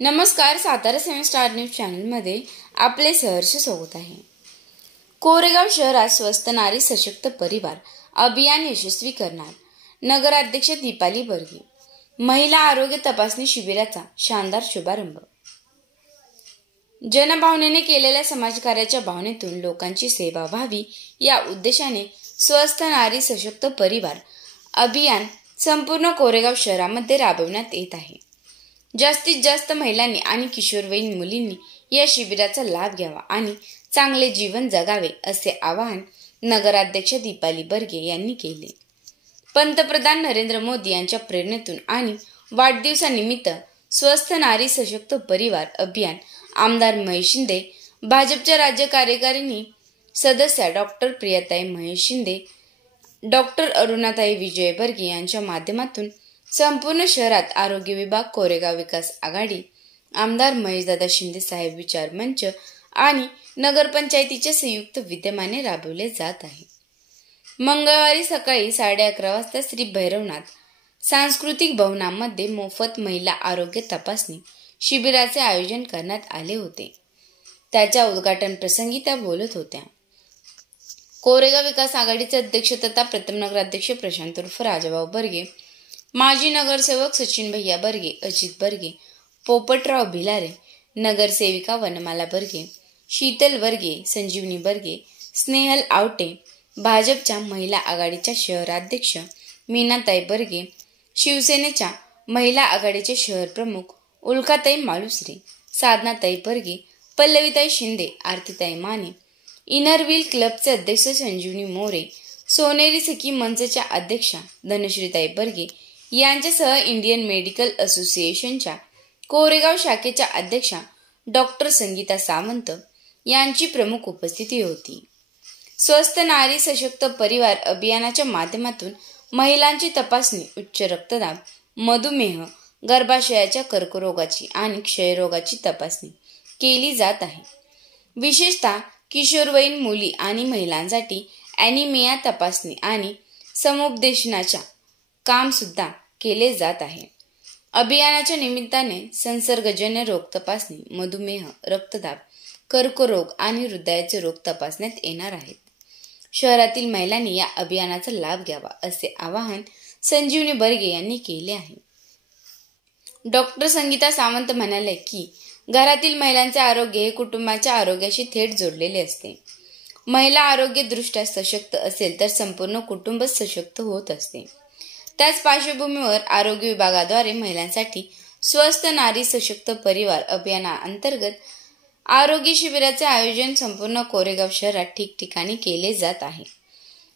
नमस्कार, Satara 7 star news चॅनलमध्ये आपले सहर्ष स्वागत आहे. कोरेगाव शहरात स्वस्त नारी सशक्त परिवार अभियान यशस्वी करणार. नगराध्यक्ष दीपाली बर्गे. महिला आरोग्य तपासणी शिबिराचा शानदार शुभारंभ. जनभावनेने केलेल्या समाजकार्याच्या भावनेतून लोकांची सेवा व्हावी या उद्देशाने स्वस्थ नारी सशक्त परिवार अभियान संपूर्ण कोरेगाव शहरामध्ये राबवण्यात येत आहे. जास्तीत जास्त महिलांनी आणि किशोरवयीन मुलींनी या शिबिराचा लाभ घ्यावा आणि चांगले जीवन जगावे असे आवाहन नगराध्यक्ष दीपाली बर्गे यांनी केले. पंतप्रधान नरेंद्र मोदी यांच्या प्रेरणेतून आणि वाढदिवसानिमित्त स्वस्थ नारी सशक्त परिवार अभियान आमदार महेश शिंदे, भाजपच्या राज्य कार्यकारिणी सदस्या डॉक्टर प्रियाताई महेश शिंदे, डॉक्टर अरुणाताई विजय बर्गे यांच्या माध्यमातून संपूर्ण शहरात आरोग्य विभाग, कोरेगाव विकास आघाडी, आमदार महेशदादा शिंदे साहेब विचार मंच आणि नगरपंचायतीच्या संयुक्त विद्यमाने राबवले जात आहे. मंगळवारी सकाळी 11:30 वाजता श्री भैरवनाथ सांस्कृतिक भवनामध्ये मोफत महिला आरोग्य तपासणी शिबिराचे आयोजन करण्यात आले होते. त्याच्या उद्घाटन प्रसंगी त्या बोलत होत्या. कोरेगाव विकास आघाडीचे अध्यक्ष तथा प्रथम नगराध्यक्ष प्रशांत उर्फ राजाभाऊ बर्गे, माजी नगरसेवक सचिन भैया बर्गे, अजित बर्गे, पोपटराव भिलारे, नगरसेविका वनमाला बर्गे, शीतल बर्गे, संजीवनी बर्गे, स्नेहल आवटे, भाजपच्या महिला आघाडीच्या शहराध्यक्ष मीनाताई बर्गे, शिवसेनेच्या महिला आघाडीचे शहर प्रमुख उल्काताई मालुसरे, साधनाताई बर्गे, पल्लवीताई शिंदे, आरतीताई माने, इनर व्हील क्लबचे अध्यक्ष संजीवनी मोरे, सोनेरी सखी मंचच्या अध्यक्षा धनश्रीताई बर्गे यांच्यासह इंडियन मेडिकल असोसिएशनच्या कोरेगाव शाखेच्या अध्यक्षा डॉक्टर संगीता सावंत यांची प्रमुख उपस्थिती होती. स्वस्थ नारी सशक्त परिवार अभियानाच्या माध्यमातून महिलांची तपासणी, उच्च रक्तदाब, मधुमेह, गर्भाशयाच्या कर्करोगाची आणि क्षयरोगाची तपासणी केली जात आहे. विशेषतः किशोरवयीन मुली आणि महिलांसाठी ॲनिमिया तपासणी आणि समुपदेशनाच्या काम सुद्धा केले जात आहे. अभियानाच्या निमित्ताने संसर्गजन्य रोग तपासणी, मधुमेह, रक्तदाब, कर्करोग आणि हृदयाचे रोग तपासण्यात येणार आहेत. शहरातील महिलांनी या अभियानाचा लाभ घ्यावा असे आवाहन संजीवनी बर्गे यांनी केले आहे. डॉक्टर संगीता सावंत म्हणाले की घरातील महिलांचे आरोग्य हे कुटुंबाच्या आरोग्याशी थेट जोडलेले असते. महिला आरोग्यदृष्ट्या सशक्त असेल तर संपूर्ण कुटुंब सशक्त होत असते. त्याच पार्श्वभूमीवर आरोग्य विभागाद्वारे महिलांसाठी स्वस्थ नारी सशक्त परिवार अभियानाअंतर्गत आरोग्य शिबिराचे आयोजन संपूर्ण कोरेगाव शहरात ठिकठिकाणी केले जात आहे.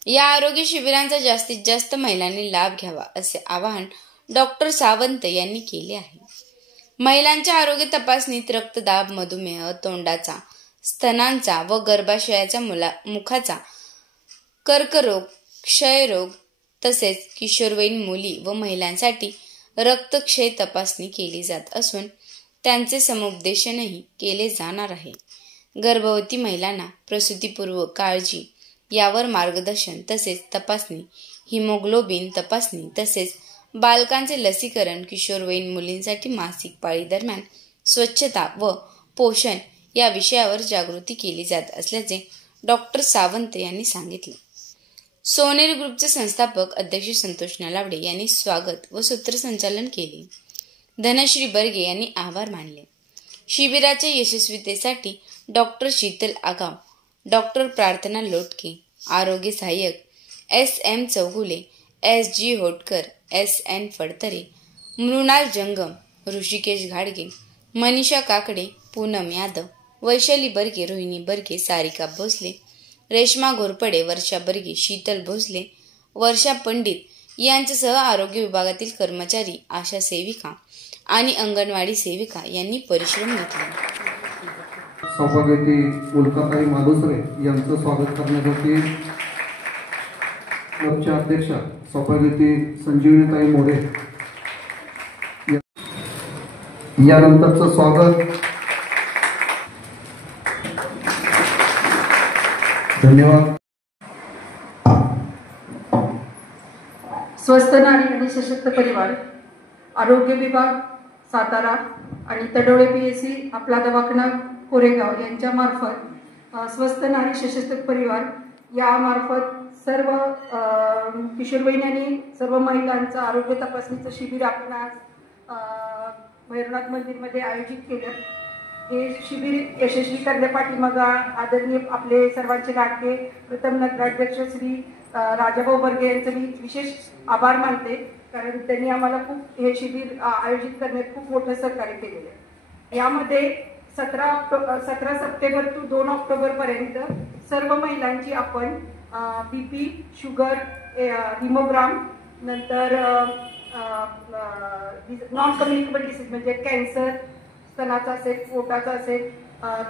या आरोग्य शिबिरांचा जास्तीत जास्त महिलांनी लाभ घ्यावा असे आवाहन डॉक्टर सावंत यांनी केले आहे. महिलांच्या आरोग्य तपासणीत रक्तदाब, मधुमेह, तोंडाचा, स्तनांचा व गर्भाशयाच्या मुखाचा कर्करोग, क्षयरोग तसेच किशोरवयीन मुली व महिलांसाठी रक्तक्षय तपासणी केली जात असून त्यांचे समुपदेशनही केले जाणार आहे. गर्भवती महिलांना प्रसूतीपूर्व काळजी यावर मार्गदर्शन तसेच तपासणी, हिमोग्लोबिन तपासणी तसेच बालकांचे लसीकरण, किशोरवयीन मुलींसाठी मासिक पाळी दरम्यान स्वच्छता व पोषण या विषयावर जागृती केली जात असल्याचे डॉक्टर सावंत यांनी सांगितले. सोनेरी ग्रुपचे संस्थापक अध्यक्ष संतोष नलावडे यांनी स्वागत व सूत्रसंचालन केले. धनश्री बर्गे यांनी आभार मानले. शिबिराच्या यशस्वीतेसाठी डॉक्टर शीतल आगाव, डॉक्टर प्रार्थना लोटके, आरोग्य सहाय्यक S.M. चौगुले, S.G. होटकर, S.N. फडतरे, मृणाल जंगम, ऋषिकेश घाडगे, मनीषा काकडे, पूनम यादव, वैशाली बर्गे, रोहिणी बर्गे, सारिका भोसले, रेश्मा घोरपडे, वर्षा बर्गे, शीतल भोसले, वर्षा पंडित यांच्यासह आरोग्य विभागातील कर्मचारी, आशा सेविका आणि अंगणवाडी सेविका यांनी परिश्रम घेतले. सभापती उल्काताई मालुसरे यांचं स्वागत करण्यासाठी क्लबच्या अध्यक्षा सभापती संजीवनीताई मोरे यानंतरचं स्वागत. धन्यवाद. स्वस्थ नारी आणि सशक्त परिवार आरोग्य विभाग सातारा आणि तडोळे PSC आपला दवाखाना कोरेगाव यांच्यामार्फत स्वस्थ नारी सशक्त परिवार यामार्फत सर्व किशोरवयीन सर्व महिलांचं आरोग्य तपासणीचं शिबिर आपण आज भैरवनाथ मंदिरमध्ये आयोजित केलं. हे शिबिर यशस्वी करण्यापाठीमागे आदरणीय आपले सर्वांचे लाडके प्रथम नगराध्यक्ष श्री राजाभाऊ बर्गे यांचं मी विशेष आभार मानते, कारण त्यांनी आम्हाला खूप हे शिबिर आयोजित करण्यात खूप मोठं सहकार्य केलेलं आहे. यामध्ये 17 सप्टेंबर ते 2 ऑक्टोबर पर्यंत सर्व महिलांची आपण BP, शुगर, हिमोग्राम, नंतर नॉन कम्युनिकेबल डिसीज म्हणजे कॅन्सर, स्तनाचा असेल, पोटाचा असेल,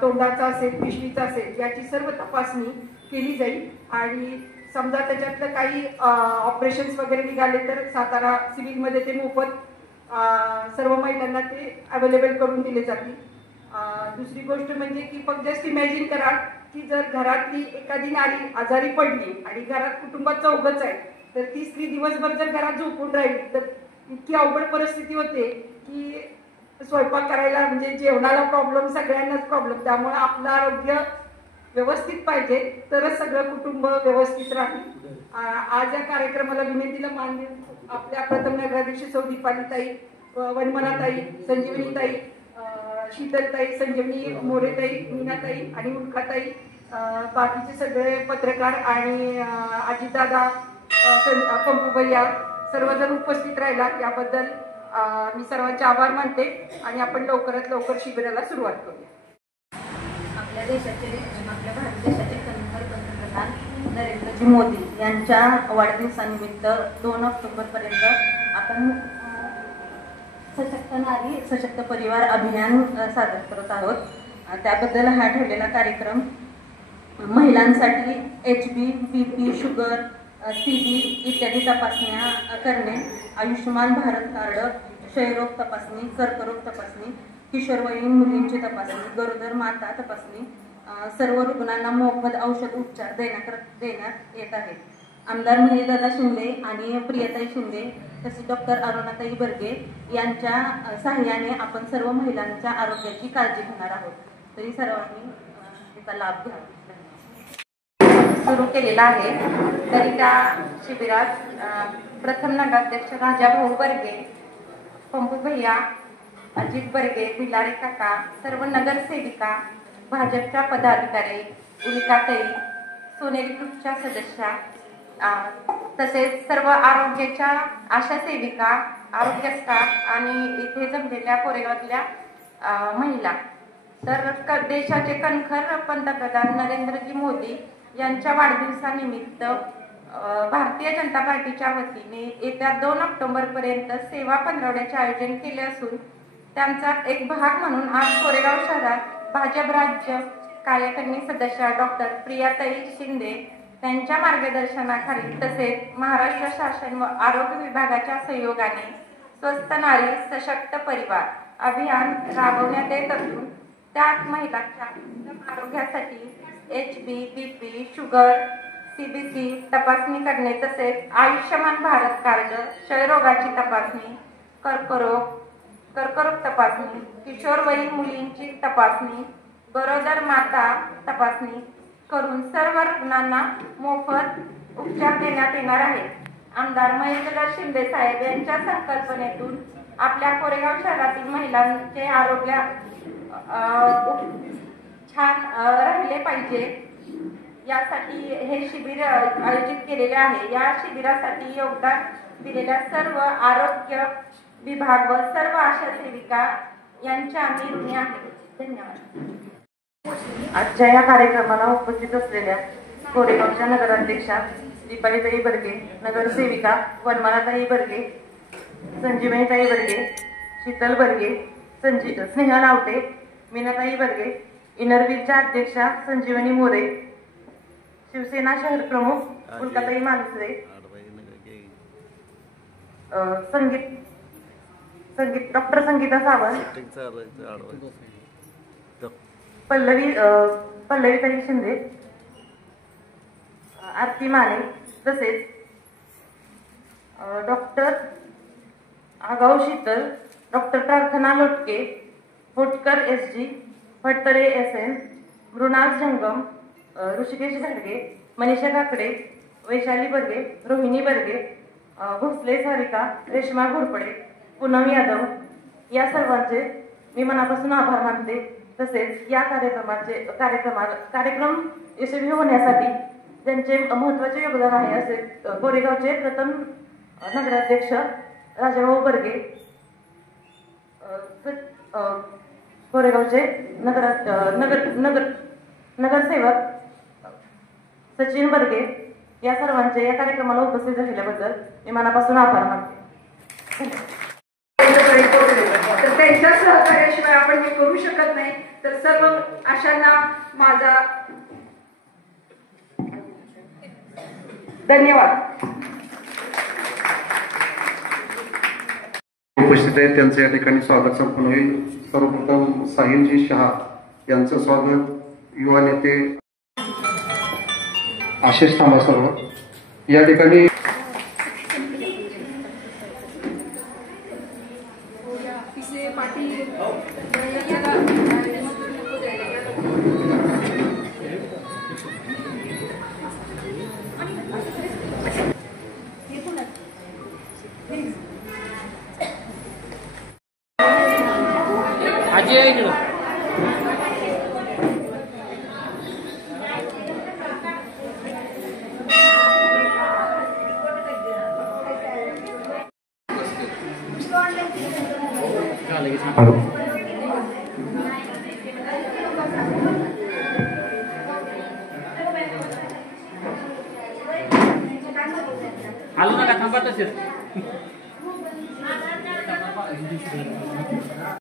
तोंडाचा असेल, पिशवीचा असेल, याची सर्व तपासणी केली जाईल. आणि समजा त्याच्यातलं काही ऑपरेशन्स वगैरे निघाले तर सातारा सिव्हिलमध्ये ते मोफत सर्व महिलांना ते अवेलेबल करून दिले जातील. दुसरी गोष्ट म्हणजे की फक्त जस्ट इमॅजिन करा की जर घरातली एखादी नारी आजारी पडली आणि घरात कुटुंबात चौघच आहे, तर ती स्त्री दिवसभर जर घरात झोपून राहिली तर इतकी अवघड परिस्थिती होते की स्वयंपाक करायला म्हणजे जेवणाला प्रॉब्लेम, सगळ्यांनाच प्रॉब्लेम. त्यामुळे आपलं आरोग्य व्यवस्थित पाहिजे तरच सगळं कुटुंब व्यवस्थित राहील. आज या कार्यक्रमाला विनंतीला मान देऊन आपल्या प्रथम नगराध्यक्ष सौ दीपालीताई, वनमनाताई, संजीवनीताई, शीतलताई, संजीवनी मोरेताई, मीनाताई आणि उल्काताई, बाकीचे सगळे पत्रकार आणि अजितदादा, पंपूभैया सर्वजण उपस्थित राहिला याबद्दल मी सर्वांचे आभार मानते. आणि आपण लवकरात लवकर शिबिराला सुरुवात करूया. आपल्या भारत देशाचे पंतप्रधान नरेंद्रजी मोदी यांच्या वाढदिवसानिमित्त 2 ऑक्टोबरपर्यंत आपण सशक्त नारी सशक्त परिवार अभियान सादर करत आहोत. त्याबद्दल हा ठेवलेला कार्यक्रम महिलांसाठी HB, BP, शुगर, CB इत्यादी तपासण्या करणे, आयुष्यमान भारत कार्ड, क्षयरोग तपासणी, कर्करोग तपासणी, किशोरवयीन मुलींची तपासणी, गरोदर माता तपासणी, सर्व रुग्णांना मोफत औषध उपचार देण्यात येत आहेत. आमदार महेशदादा शिंदे आणि प्रियताई शिंदे तसेच डॉक्टर अरुणाताई बर्गे यांच्या सहाय्याने आपण सर्व महिलांच्या आरोग्याची काळजी घेणार आहोत. तरी सर्वांनी त्याचा लाभ घ्यावा. सुरू केलेला आहे. तरी त्या शिबिरात प्रथम नगराध्यक्ष राजाभाऊ बर्गे, पंपू भैया, अजित बर्गे, भिलारे काका, सर्व नगरसेविका, भाजपच्या पदाधिकारी, उल्काताई, सोनेरी ग्रुपच्या सदस्या, तसेच सर्व आरोग्याच्या आशा सेविका, आरोग्य स्टाफ आणि इथे जमलेल्या कोरेगावातल्या महिला. तर देशाचे कणखर पंतप्रधान नरेंद्रजी मोदी यांच्या वाढदिवसानिमित्त भारतीय जनता पार्टीच्या वतीने येत्या 2 ऑक्टोबरपर्यंत सेवा पंधरवड्याचे आयोजन केले असून त्यांचा एक भाग म्हणून आज कोरेगाव शहरात भाजप राज्य कार्यकारिणी सदस्य डॉक्टर प्रियाताई शिंदे त्यांच्या मार्गदर्शनाखाली तसेच महाराष्ट्र शासन व आरोग्य विभागाच्या सहयोगाने स्वस्थ नारी सशक्त परिवार अभियान राबवण्यात येत असून त्यात महिलांच्या आरोग्यासाठी HB, BP, शुगर, CBC तपासणी करणे तसेच आयुष्यमान भारत कार्ड, क्षयरोगाची तपासणी, कर्करोग तपासणी, किशोरवयीन मुलींची तपासणी, गरोदर माता तपासणी करून सर्व रुग्णांना मोफत उपचार देण्यात येणार आहे. आमदार महेशदादा शिंदे साहेब यांच्या संकल्पनेतून आपल्या कोरेगाव शहरातील महिलांचे आरोग्य छान राहिले पाहिजे यासाठी हे शिबिर आयोजित केलेले आहे. या शिबिरासाठी योगदान दिलेल्या सर्व आरोग्य विभाग व सर्व आशा सेविका यांच्या आम्ही ऋणी आहे. धन्यवाद. आजच्या या कार्यक्रमाला उपस्थित असलेल्या कोरेगावच्या नगराध्यक्षा दीपालीताई बर्गे, नगरसेविका वनमालाताई बर्गे, संजीवनीताई बर्गे, शीतल बर्गे, स्नेहा लावटे, मीनाताई बर्गे, इनरवीरच्या अध्यक्षा संजीवनी मोरे, शिवसेना शहर प्रमुख उल्काताई मालुसरे, संगीत डॉक्टर संगीता सावंत, पल्लवीताई शिंदे, आरती माने तसेच डॉक्टर आगाऊ शीतल, डॉक्टर प्रार्थना लोटके, होटकर SG, फडतरे SM, मृणाल जंगम, ऋषिकेश घाडगे, मनीषा काकडे, वैशाली बर्गे, रोहिणी बर्गे, भोसले सारिका, रेश्मा घोरपडे, पूनम यादव या सर्वांचे मी मनापासून आभार मानते. तसेच या कार्यक्रम यशस्वी होण्यासाठी ज्यांचे महत्त्वाचे योगदान आहे असे कोरेगावचे प्रथम नगराध्यक्ष राजाभाऊ बर्गे, कोरेगावचे नगरसेवक सचिन बर्गे या सर्वांचे या कार्यक्रमाला उपस्थित झाल्याबद्दल मी मनापासून आभार मानते. तर त्यांच्या सहकार्याशिवाय आपण हे करू शकत नाही. तर सर्व आशांना माझा धन्यवाद. उपस्थित आहेत त्यांचं या ठिकाणी स्वागत संपन्न होईल. सर्वप्रथम साहिलजी शहा यांचं स्वागत, युवा नेते आशिष थांबा सर्व या ठिकाणी. आलो नका थांबा तसेच.